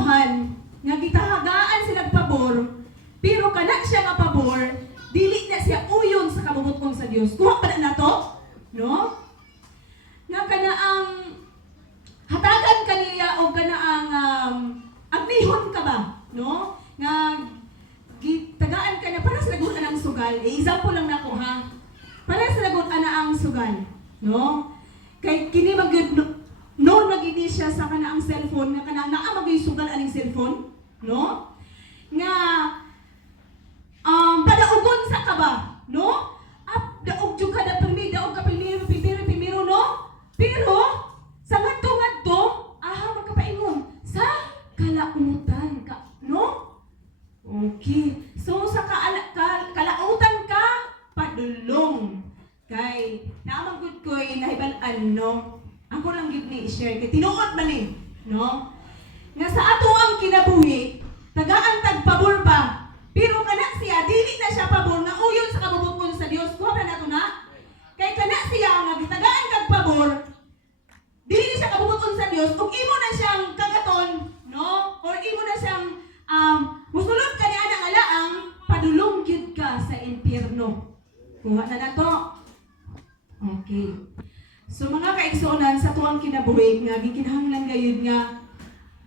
kalauhan nga gitahagaan sila pabor, pero kana siya nga pabor, dili na siya uyon sa kabubuton sa Dios. Kuha pa na to, no? Nga kana ang hatagan kaniya o kana ang agnihon ka ba, no? Nga gitagaan ka na para sa lagun anang sugal. Example lang nako ha. Para sa lagun ana ang sugal, no? Kay kini magyud no nagini siya sa kana ang cellphone nga kana naa magay sugal aning cellphone, no? Nga padaugon sa ka ba, no? At daog jud ka na permi, daog ka primero, no? Pero sa ngadto magkapaingon sa kalautan ka, no? Okay. So sa kalautan ka padulong. Kay naamang gud koy nahibal-an, no? Ako lang gid ni i-share kay tinuod man ni, no? Nga sa ato ang kinabuhi, tagaan tag pabor ba? Pero kana siya dili na siya pabor nga uyon sa kabubuton sa Dios. Kuha na nato na. Kay kana siya nga gitagaan kag pabor, dili siya kabubuton sa Dios ug imo na siyang kagaton, no? Or imo na siyang musulod ka ni ana nga laang padulong gyud ka sa impierno. Kuha na nato. Okay. So mga kaigsuonan sa tuwang kinabuhi nga gikinahanglan gayud nga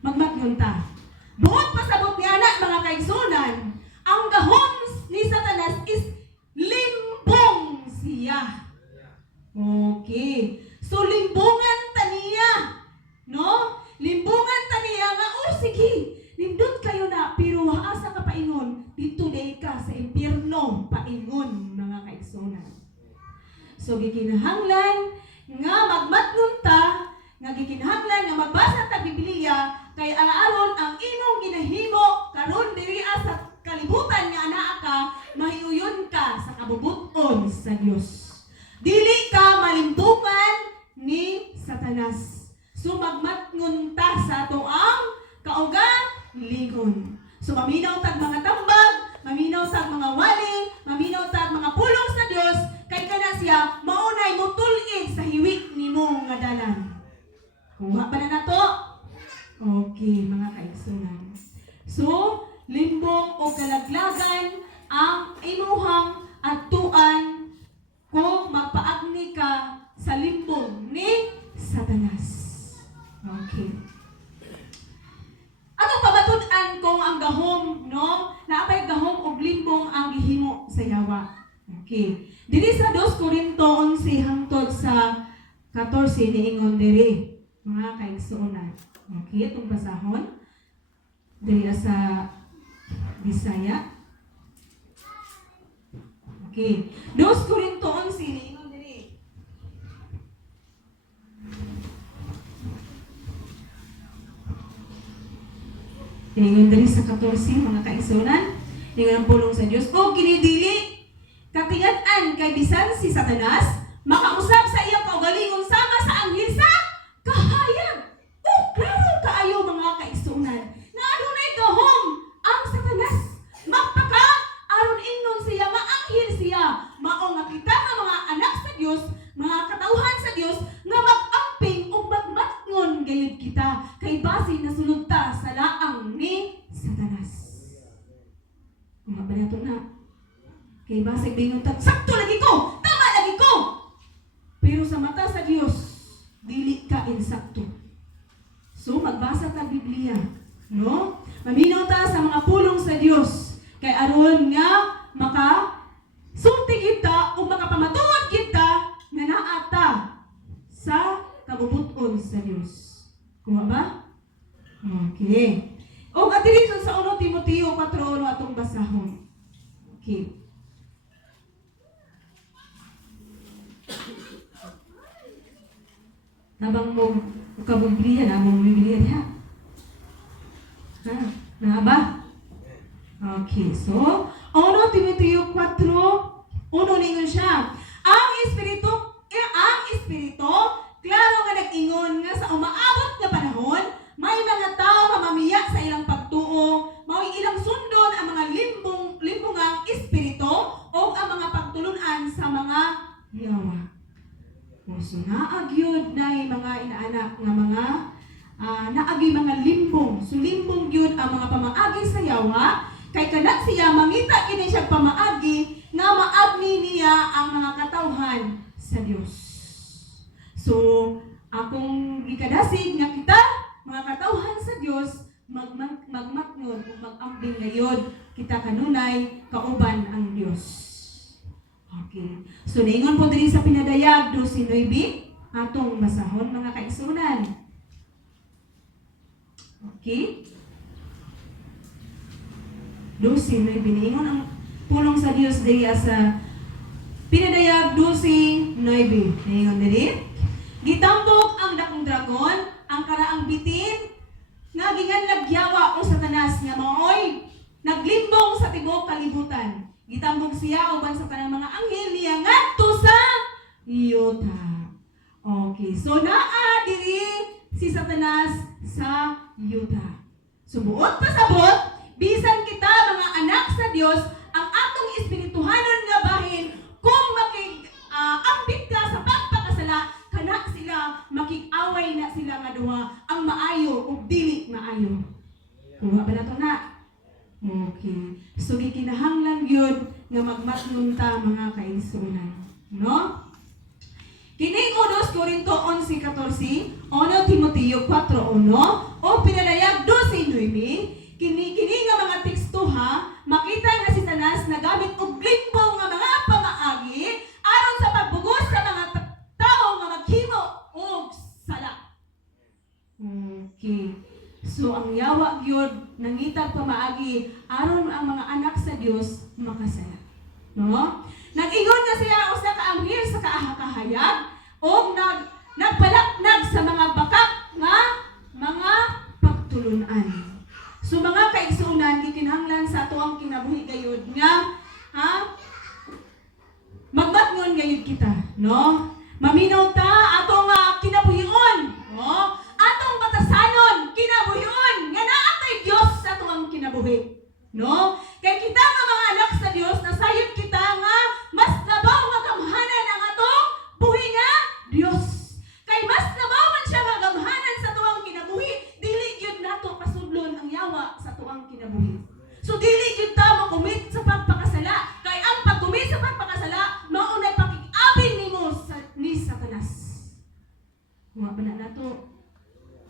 magmatyon ta. Buot pasabot ni ana mga kaigsuonan, ang gahom ni Satanas is limbong siya. Okay. So limbongan ta niya, no? Limbongan ta niya nga sige, nindot kayo na pero asa ka paingon, dito day ka sa impierno paingon mga kaigsuonan. So gikinahanglan nga magmatnon ta, nga gikinahanglan nga magbasa ta Biblia kay aron ang imong ginahimo karon diri sa kalibutan nga anaa ka, mahiuyon ka sa kabubuton sa Dios. Dili ka malimbungan ni Satanas. So magmatngon ta sa ato ang kaugalingon. So maminaw tag mga tambag, maminaw tag mga waling, maminaw tag mga pulong sa Dios, kay kana siya maunay motulid sa hiwik nimo nga dalan. Kuha pa na nato. Okay, mga kaigsunan. So, limbong o kalaglagan ang imuhang atuan kung magpaagni ka sa limbong ni Satanas. Okay. Atong pamatud-an kung ang gahom, no? Naapay gahom o limbong ang gihimo sa yawa. Okay. Diri sa 2 Corinto 11 hangtod sa 14 niingon diri mga kaigsuonan. Okay, itong basahon diri sa Bisaya. Okay. 2 Corinto 11 niingon diri. Niingon diri sa 14 mga kaigsuonan, niingon ang pulong sa Dios. O kinidili katingad-an kay bisan si Satanas makausap sa iyang kaugalingon sama sa anghel sa kahayag. Klaro kaayo mga kaigsuonan. Na adunay gahom ang Satanas. Magpaka aron ingnon siya maanghel siya. Mao nga kita nga mga anak sa Dios, mga katawhan sa Dios nga mag-amping ug magmatngon gayud kita kay base nasulod ta sa laang ni Satanas. Mga banato na. Kay basig bingon ta, sakto lagi ko, tama lagi ko. Pero sa mata sa Dios, dili ka insakto. So magbasa ta Biblia, no? Maminaw ta sa mga pulong sa Dios kay aron nga sulti kita o makapamatuod kita nga naa ta sa kabubuton sa Dios. Kuha ba? Okay. O diri sa 1 Timoteo 4:1 atong basahon. Okay. Tabang mo Biblia na mo Biblia diha. Ha? Na ba? Okay, so 1 Timoteo 4:1 ningon siya. Ang espiritu, klaro nga nag-ingon nga sa umaabot nga panahon, may mga tao mamamiya sa ilang pagtuo, mao ilang sundon ang mga limbungang espiritu o ang mga pagtulunan sa mga yawa. So naagyod na mga inaanak nga mga naagi mga limbong. So limbong Kay kana siya mangita kini siya pamaagi nga maabni niya ang mga katawhan sa Dios. So, akong gikadasig nga kita mga katawhan sa Dios magmatngon ug mag-ambing gayud kita kanunay kauban ang Dios. Okay. So, naingon po diri sa pinadayag 12:9 atong basahon mga kaigsunan. Okay? 12:9 biniingon ang pulong sa Dios diri sa pinadayag 12:9. Naingon diri, gitambok ang dakong dragon, ang karaang bitin nga ginganlag Yawa o Satanas nga maoy naglimbong sa tibuok kalibutan. Gitambok siya uban sa tanang mga anghel niya ngadto sa yuta. Okay, so naa diri si Satanas sa yuta. Subuot pasabot, bisan kita mga anak sa Dios, ang atong espirituhanon nga bahin kung ambit ka sa pagpakasala, kana sila makig-away na sila nga duha, ang maayo ug dili maayo. Kuha ba nato na? Okay. So gikinahanglan gyud nga magmatngon ta mga kaigsunan, no? Kining 2 Corinto 11:14, 1 Timoteo 4:1, o pinadayag 12:9, kini nga mga teksto ha, makita nga si Satanas nagamit og limbong nga mga pamaagi aron sa pagbugos sa mga tao nga maghimo og sala. Okay. So ang Yawa gyud nangitag pamaagi aron ang mga anak sa Dios makasala. No? Nag-ingon nga siya usa ka anghel sa kahayag o nagpalaknag sa mga bakak nga mga pagtulunan. So mga kaigsunan, gikinahanglan sa ato ang kinabuhi gayud nga magmatngon gayud kita, no? Maminaw ta atong kinabuhion, no? Atong batasanon kinabuhion nga naa tay Dios sa ato ang kinabuhi, no? Kay kita nga mga anak sa Dios, nasayod kita nga mas labaw nga gamhanan ang atong buhi nga Dios. Kay mas labaw man siya nga gamhanan sa tuwang kinabuhi, dili gyud nato pasudlon ang Yawa sa tuwang kinabuhi. So dili gyud ta makumit sa pagpakasala, kay ang pagkumit sa pagpakasala mao nay pakig-abin nimo ni Satanas. Wa ba na nato?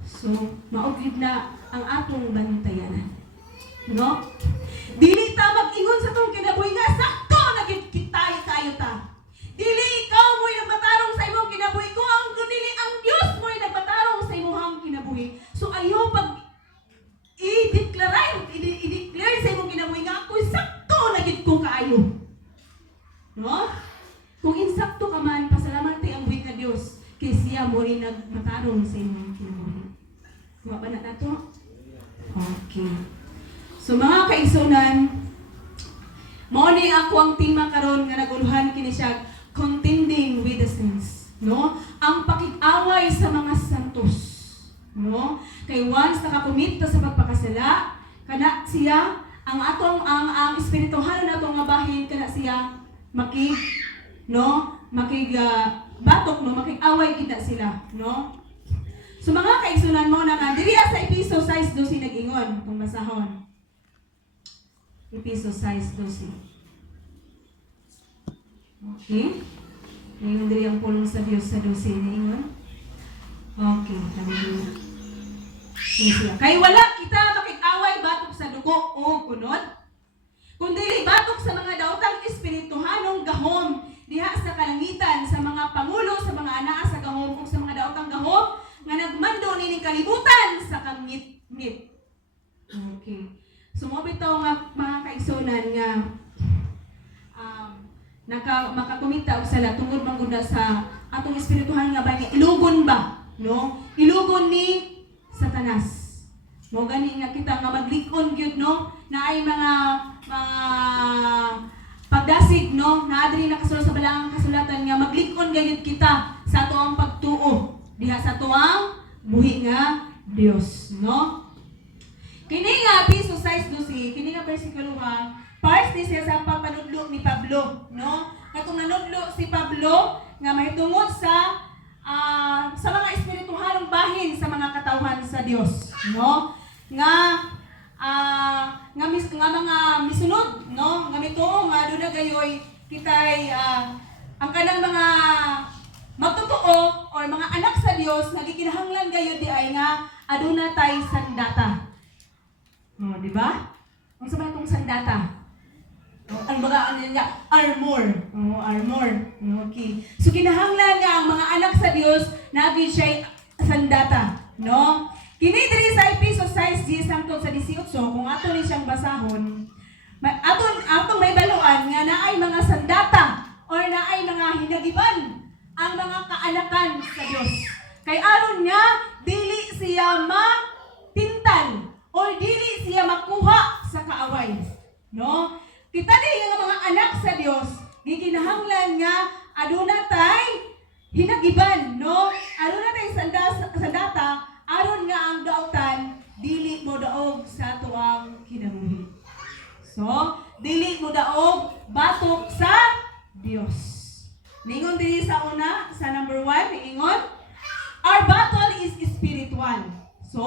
So mao gyud na ang atong bantayanan. No? Dili ta mag-ingon sa tong kinabuhi nga sakto na kayo ta. Dili ikaw mo'y nagbatarong sa imong kinabuhi ko, ang dili ang Dios mo'y nagbatarong sa imong kinabuhi. So ayo pag i-declare sa imong kinabuhi nga ako'y sakto na gid ko kaayo. No? Kung insakto ka man, pasalamat tay ang buhi nga Dios kay siya mo rin nagbatarong sa imong kinabuhi. Wa ba na nato? Okay. So mga kaigsunan, mao ni ako ang tema karon nga naguluhan kini siya contending with the saints, no? Ang pakig-away sa mga santos, no? Kay once nakakumit ta sa pagpakasala, kana siya ang espirituhanon nato nga bahin kana siya batok, no? Makig-away kita sila, no? So mga kaigsunan mo na nga diri sa Episo 6:12 nag-ingon kung basahon. Episo 6:12. Okay? Ngayon diri ang pulong sa Dios sa 12 niingon. Okay, tama din. Kay wala kita makig-away batok sa dugo o kunod, kundi batok sa mga daotang espirituhanong gahom diha sa kalangitan, sa mga pangulo, sa mga anaa sa gahom ug sa mga daotang gahom nga nagmando nining kalibutan sa kangit-ngit. Okay. So mo bitaw nga mga kaigsunan nga makakumita og sala tungod man gud sa atong espirituhan nga ba ilugon ba, no? Ilugon ni Satanas. Mo gani nga kita nga maglikon gyud, no? Naay mga pagdasig, no? Naadri nakasulod sa balaang kasulatan nga maglikon gyud kita sa atoang pagtuo diha sa atoang buhi nga Dios, no? Kini nga Episo 6:12, kini nga bersikulo first ni siya sa pagpanudlo ni Pablo, no? Katong nanudlo si Pablo nga mahitungod sa mga espirituhanong bahin sa mga katawhan sa Dios, no? Nga nga mga misunod, no? Nga mito nga do na gayoy kitay ang kanang mga magtotoo or mga anak sa Dios nagikinahanglan gayon di ay nga aduna tay sandata. Di ba? Ang sa itong sandata. Ang mga ano niya, armor. Armor. Okay. So kinahanglan nga ang mga anak sa Dios naging siya sandata, no? Kini diri sa Efesos 6:10 hangtod sa 18 kung ato ni siyang basahon, atong may baluan nga naay mga sandata or naay mga hinagiban ang mga kaanakan sa Dios. Kay aron nga dili siya matintal or dili siya makuha sa kaaway, no? Kita din nga mga anak sa Dios, gikinahanglan nga aduna tay hinagiban, no? Aduna tay sandata aron nga ang daotan dili mo daog sa tuang kinabuhi. So, dili mo daog batok sa Dios. Ningon diri sa una, sa number 1, ningon, our battle is spiritual. So,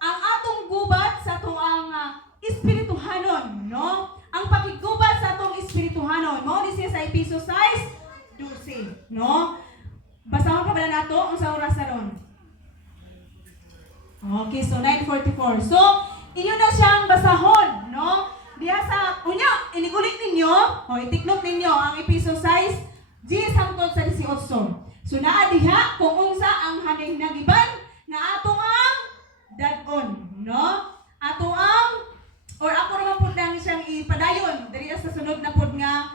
ang atong gubat sa tuang espirituhanon, no? Ang pakigubat sa atong espirituhanon, mo di siya sa Efesos 6:12, no? Basahon pa pala nato unsa oras ron. Okay, so 9:44. So, inyo na siyang basahon, no? Diha sa unya, inigulit ninyo, o itiklop ninyo ang Efesos 6:10 hangtod sa 18. So, naa diha kung unsa ang haning nagiban na atong ang dadon, no? Ato ang or ako naman po lang siyang ipadayon diri sa sunod na pod nga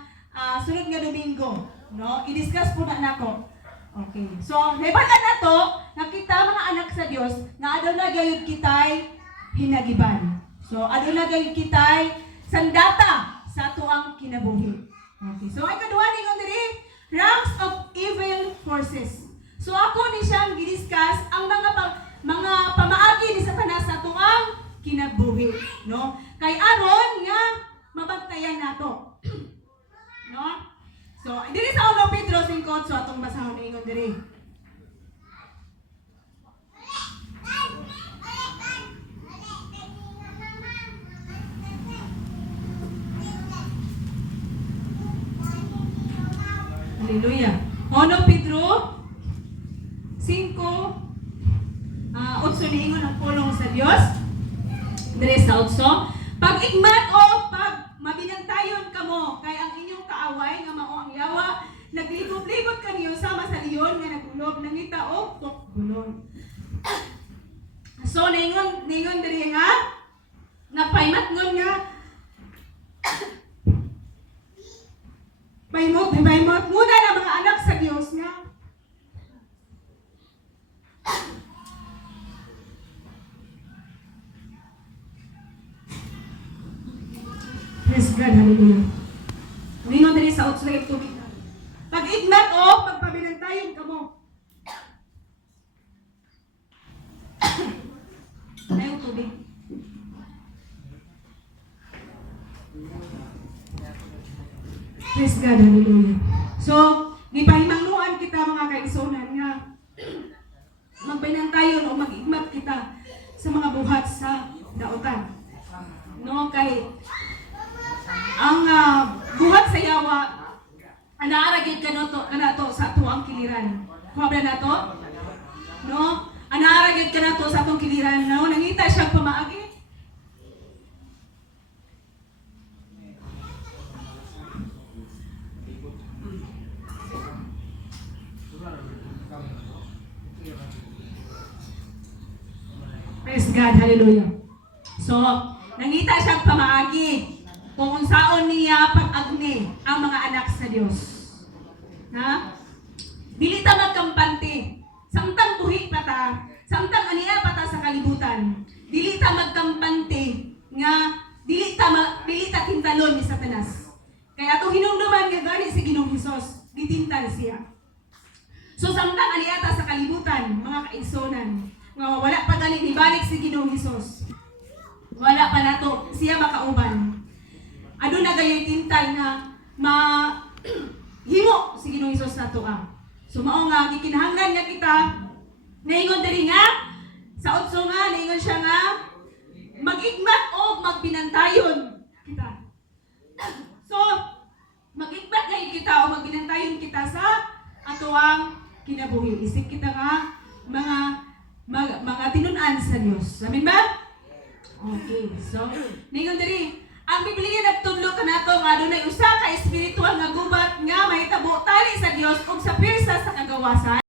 sunod nga Domingo, no? I-discuss po na nako. Okay. So, naibalan na to, nakita mga anak sa Dios na aduna gayud kitay hinagiban. So, aduna gayud kitay sandata sa tuang kinabuhi. Okay. So, ay kadua ningon diri, ranks of evil forces. So, ako ni siyang gidiscuss ang mga pamaagi ni Satanas sa tuang kinabuhi, no? Kay aron nga mabantayan nato. No? So, diri sa 1 Pedro 5:8 atong basahon ingon diri. Hallelujah. 1 Pedro 5:8 niingon ang pulong sa Dios. Diri sa 8, pag-igmat o pag mabinantayon kamo kay ang inyong kaaway nga mao ang yawa naglibot-libot kaniyo sama sa liyon nga nagulob nangita og tukbulon. So ningon diri nga napaymatngon nga paymot muna na mga anak sa Dios nga praise God, hallelujah. Ningon diri sa 8 lagi tubig. Pag-igmat o pagpabinantayon kamo. Ayong tubig. Praise God, hallelujah. So, gipahimangnuan kita mga kaigsunan nga magbinantayon o mag-igmat kita sa mga buhat sa daotan. No, kay ang buhat sa yawa anaaragid kanato sa ato ang kiliran. Kuha nato? No? Anaaragid kanato sa atong kiliran. No? Nangita siyang pamaagi. Praise God, hallelujah. So, nangita siyang pamaagi kung unsaon niya pag-agni ang mga anak sa Dios. Ha? Dili ta magkampante. Samtang buhi pa ta, samtang aniya pa ta sa kalibutan. Dili ta magkampante nga dili ta tintalon ni Satanas. Kaya ato hinumduman nga gani si Ginoong Hesus, gitintal siya. So samtang aniya ta sa kalibutan, mga kaigsonan, nga wala pa gani nibalik si Ginoong Hesus. Wala pa nato siya makauban. Aduna gayoy tintal nga himo si Ginoong Hesus nato So mao nga gikinahanglan nga kita naingon diri nga sa 8 nga naingon siya nga mag-igmat o magbinantayon kita. So, mag-igmat ngayon kita o magbinantayon kita sa atuang kinabuhi. Isip kita nga mga tinunan sa Dios. Amen ba? Okay. So, ningon diri, ang Biblia nagtudlo kanato nga adunay usa ka espiritual nga gubat nga mahitabo tali sa Dios ug sa pirsa sa kagawasan.